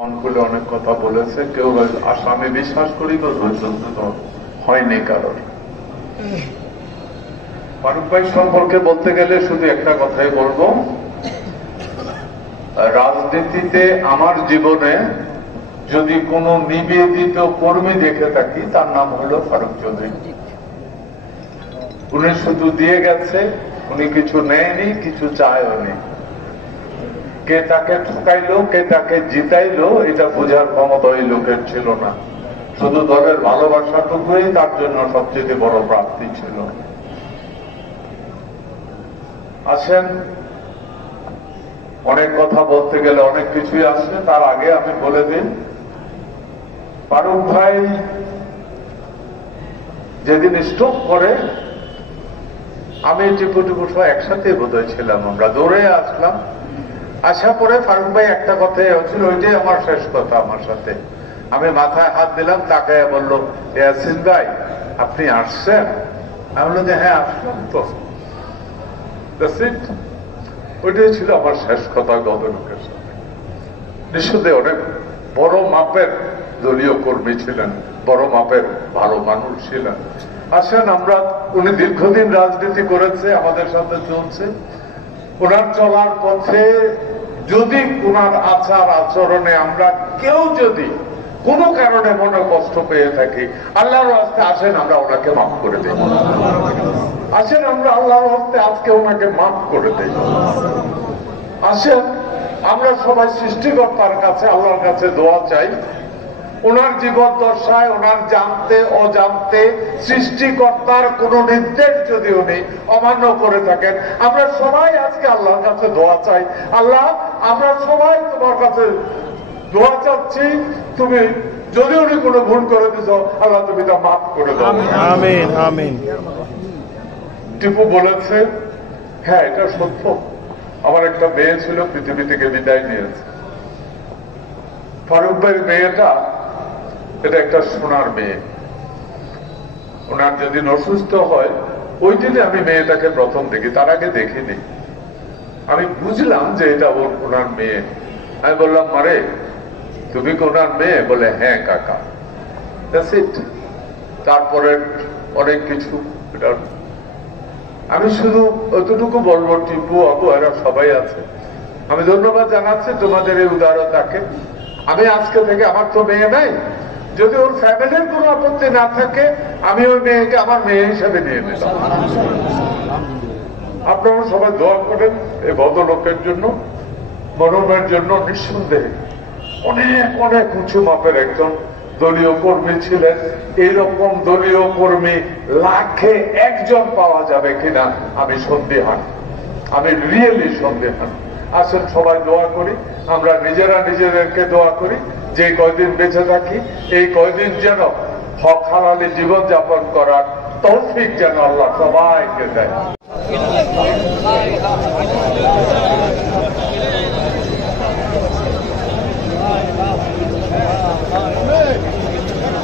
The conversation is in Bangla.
মন খুলে অনেক কথা বলেছে, কেউ আমি বিশ্বাস করি তো ধৈর্য হয়নি কারণ। ফারুক ভাই সম্পর্কে বলতে গেলে শুধু একটা কথাই বলবো, রাজনীতিতে আমার জীবনে যদি কোনো নিবেদিত কর্মী দেখে থাকি তার নাম হলো ফারুক চৌধুরী। উনি শুধু দিয়ে গেছে, উনি কিছু নেয়নি, কিছু চায়নি। কে তাকে ঠকাইলো, কে তাকে জিতাইলো, এটা বোঝার ক্ষমতা ওই লোকের ছিল না। শুধু দলের ভালোবাসাটুকুই তার জন্য সবচেয়ে বড় প্রাপ্তি ছিল। আসেন, অনেক কথা বলতে গেলে অনেক কিছুই আসছে, তার আগে আমি বলে দিই, ফারুক ভাই যেদিন স্ট্রোক করে আমি টিপু সহ একসাথে বোধহয় ছিলাম, আমরা দৌড়ে আসলাম। আসার পরে ফারুক ভাই একটা কথাই হচ্ছিল, ওইটাই আমার শেষ কথা আমার সাথে। আমি মাথায় হাত দিলাম, তাকে বললো, ইয়াসিন ভাই আপনি আসছেন? আমি বললাম যে হ্যাঁ আসলাম তো। ওইটাই ছিল আমার শেষ কথা গত লোকের সাথে। নিঃসন্দেহে অনেক বড় মাপের দলীয় কর্মী ছিলেন, বড় মাপের ভালো মানুষ ছিলেন। আসেন, আমরা উনি দীর্ঘদিন রাজনীতি করেছে, আমাদের সাথে চলছে। ওনার চলার পথে যদি ওনার আচার আচরণে আমরা কেউ যদি কোনো কারণে মনে কষ্ট পেয়ে থাকি, আল্লাহর রাস্তায় আসেন আমরা ওনাকে মাফ করে দেই। আসেন আমরা আল্লাহর রাস্তায় আজকে ওনাকে মাফ করে দেই। আসেন আমরা সবাই সৃষ্টিকর্তার কাছে, আল্লাহর কাছে দোয়া চাই। ওনার জীবদ্দশায়, ওনার জানতে অজান্তে সৃষ্টিকর্তার কোন নির্দেশ যদি উনি অমান্য করে থাকেন, আমরা সবাই আজকে আল্লাহর কাছে দোয়া চাই। আল্লাহ, আমরা সবাই তোমার কাছে দোয়া চাচ্ছি, তুমি যদি উনি কোনো ভুল করে দিছ, আল্লাহ তুমি তা মাফ করে দাও। আমিন আমিন। টিপু বলেছে, হ্যাঁ এটা সত্য, আমার একটা মেয়ে ছিল পৃথিবী থেকে বিদায় নিয়েছে। ফারুক ভাইয়ের মেয়েটা, এটা একটা সোনার মেয়ে। ওনার যেদিন অসুস্থ হয় ওই দিনে আমি মেয়েটাকে প্রথম দেখি, তার আগে দেখিনি। আমি বুঝলাম যে এটা ওনার মেয়ে। আমি বললাম, মারে তুমি কি ওনার মেয়ে? বলে হ্যাঁ কাকা। তারপরে অনেক কিছু। আমি শুধু অতটুকু বলবো, টিপু আবু এরা সবাই আছে, আমি ধন্যবাদ জানাচ্ছি তোমাদের এই উদারতাকে। আমি আজকে থেকে, আমার তো মেয়ে নাই, যদি ওর ফ্যামিলির কোনো আপত্তি না থাকে আমি ওই মেয়েকে আমার মেয়ে হিসেবে নিয়ে নিলাম। আপনারা সবাই দোয়া করেন এই ভদ্রলোকের জন্য, মনোমের জন্য। নিঃসন্দেহে অনেক অনেক উঁচু মাপের একজন দলীয় কর্মী ছিলেন। এইরকম দলীয় কর্মী লাখে একজন পাওয়া যাবে কিনা আমি সন্দেহান, আমি রিয়েলি সন্দেহান। আসেন সবাই দোয়া করি, আমরা নিজেরা নিজেদেরকে দোয়া করি, যে কয়দিন বেঁচে থাকি এই কয়দিন যেন হক হালালি জীবন যাপন করার তৌফিক যেন আল্লাহ সবাইকে দেয়।